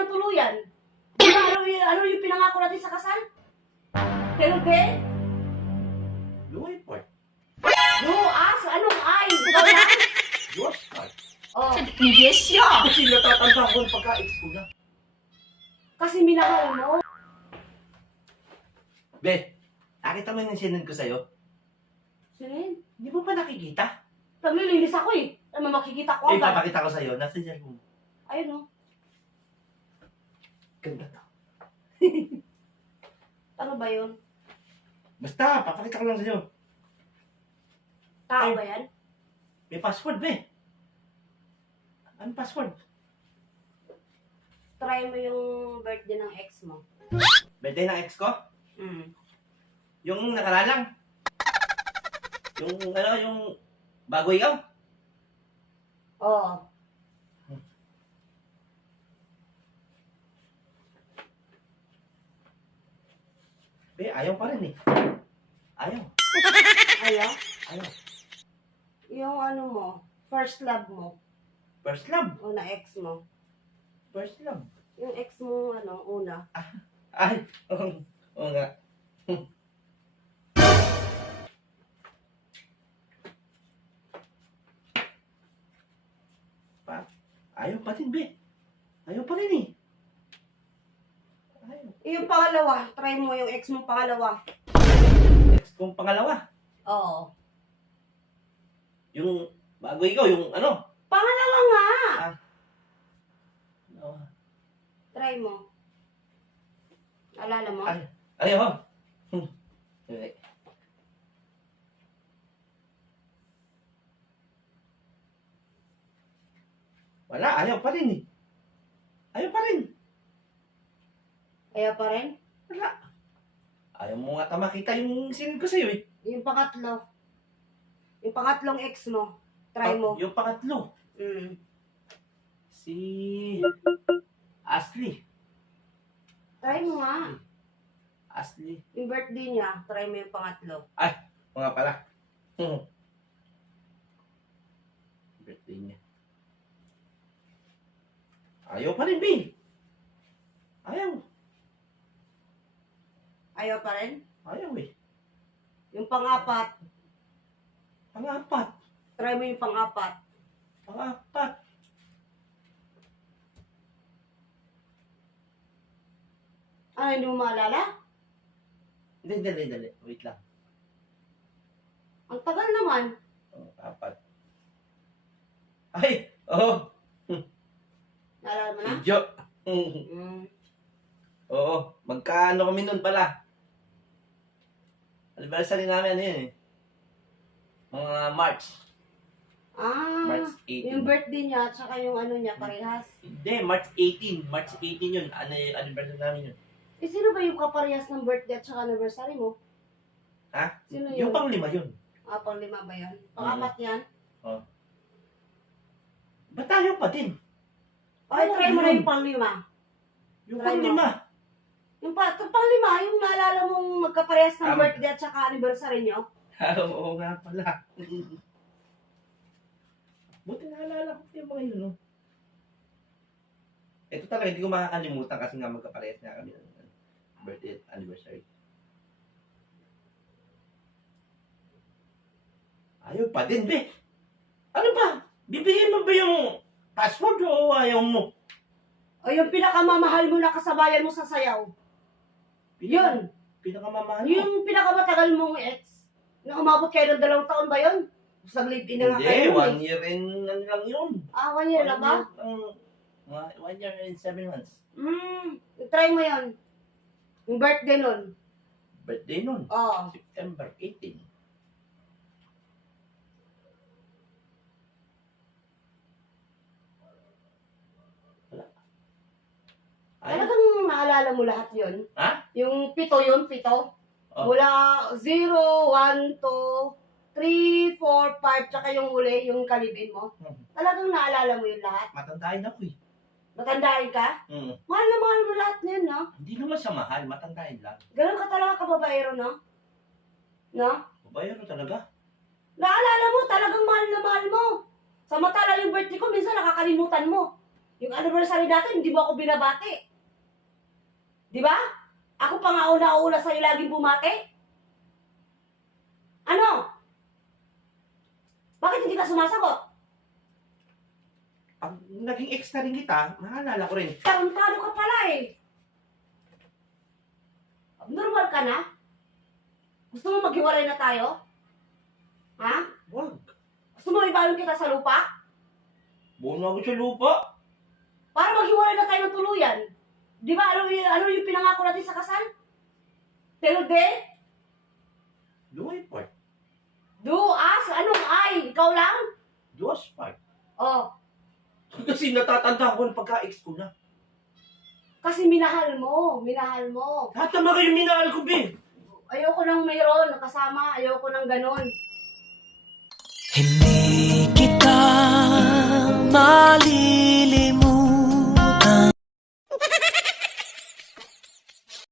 ng tuluyan. Di ba, ano yung pinangako natin sa kasal? Pero Ben, Luay part. luas, anong ay? Ikaw na? Diyos part. Oh, Hindi siya. Kasi natatanda ko yung pagka-ex ko na. kasi minahal mo. Be, nakita mo yung sinend ko sa'yo? Sinin, Hindi mo pa nakikita? naglilinis ako eh. Ano makikita ko Eh, agad? papakita ko sa'yo. Nasa dyan mo. Ayun oh. Ganda to. Ano ba yun? Basta, papakita ko lang sa'yo. Tao Ay. ba yan? May password, be. Ano password? Try mo yung birthday ng ex mo. Birthday ng ex ko? Mm. Yung nakaralang. Yung, ano, yung bago ikaw? Oo. Be, ayaw pa rin eh. Ayaw. Ayaw? Ayaw. Yung ano mo, first love mo, First love. o na ex mo. First love. Yung ex mo, ano, una. Ay, oo nga. Pa, ayaw pa rin, be. Ayaw pa rin eh. Ayaw. Yung pangalawa, try mo yung ex mo pangalawa. Ex kong pangalawa. Oo. Yung bago ikaw, yung ano? Pangalawa nga! Ano? Try mo. Alala mo? Ay, ayaw. Eh, wala, ayaw pa rin eh. Ayaw pa rin. Ayaw pa rin? Wala. Ayaw mo nga makita yung sinend ko sa'yo eh. Yung pangatlo. Yung pangatlong ex mo. Try mo. Yung pangatlo. Mm. Si Ashley. Try mo nga. Ashley. Yung birthday niya, try mo yung pangatlo. Mga pala. Birthday niya. Ayaw pa rin, B. Ayaw. Ayaw pa rin? Ayaw eh. Yung pangapat, Pangapat. try mo yung pangapat. Pangapat. Ano, hindi mo maalala? Dali. Wait lang. Ang tagal naman. Apat. Ay! Oo. Naalala mo na? Si Jo. Mm. Oo. Magkaano kami nun pala? Anniversary namin ano yun eh. Mga March. March 18. Yung birthday niya, tsaka yung ano niya, parehas. Hindi, March 18. March 18 yun. Ano yung anniversary namin yun? Eh, sino ba yung kaparehas ng birthday at tsaka anniversary mo? Ha? Sino Yung yun? pang-lima yun. Pang-lima ba yan? Pangapat yan? Ba't tayo pa din? Ay, Oo, try mo na yun. yung pang-lima. Yung Try mo. pang-lima. Yung pang-lima, yung naalala mong magkaparehas ng Tama. birthday at tsaka anniversary nyo? Oo nga pala. Buti naalala ko yung mga yun, no? Ito talaga, hindi ko makakalimutan kasi nga magkaparehas nga kami ng birthday at anniversary. Ayaw pa din, be. Ano ba? Bibigyan mo ba yung password o ayaw mo? O yung pinakamamahal mo na kasabayan mo sa sayaw? Yun! Pinakamamahal mo? Yung pinakamatagal mong ex? Na umabot kayo ng 2 taon ba yun? Sa live-in na nga Hindi, kayo. 1 year and ano lang yun. 1 year lang ba? 1 year and 7 months. Try mo yun. Yung birthday nun. Birthday nun, Oo. September 18. Ay, Talagang naalala mo lahat yun? Ha? Yung pito. Oh. Mula 0, 1, 2, 3, 4, 5, tsaka yung uli, yung kalibin mo. Talagang naalala mo yun lahat? Matandain ako eh. Matandain ka? Mm. Mahal na mahal mo lahat na yun, no? Hindi naman sa mahal, matandain lang. Ganun ka talaga kababaero, no? No? Babayaro talaga. Naalala mo, talagang mahal na mahal mo. Samantala yung birthday ko, minsan nakakalimutan mo. Yung anniversary natin, hindi mo ako binabati. Di ba? Ako pa nga una-una sa'yo laging bumati. Ano? Bakit hindi ka sumasagot? Ang naging extra rin kita, naalala ko rin. Tarantado ka pala eh. Normal ka na? Gusto mo maghiwalay na tayo? Ha? Wag. Gusto mo ibalon kita sa lupa? Buo na ako sa lupa. Para maghiwalay na tayo ng tuluyan. Di ba ano yung pinangako natin sa kasal? Pero Duay part. do, as, anong ay? Ikaw lang? Duas part. Oh, Kasi natatanda ko ng pagka-ex ko na. kasi minahal mo. Lahat naman kayo minahal ko, be. Ayoko nang mayroon, nakasama. Ayoko nang ganon. Hindi kita malilimutan.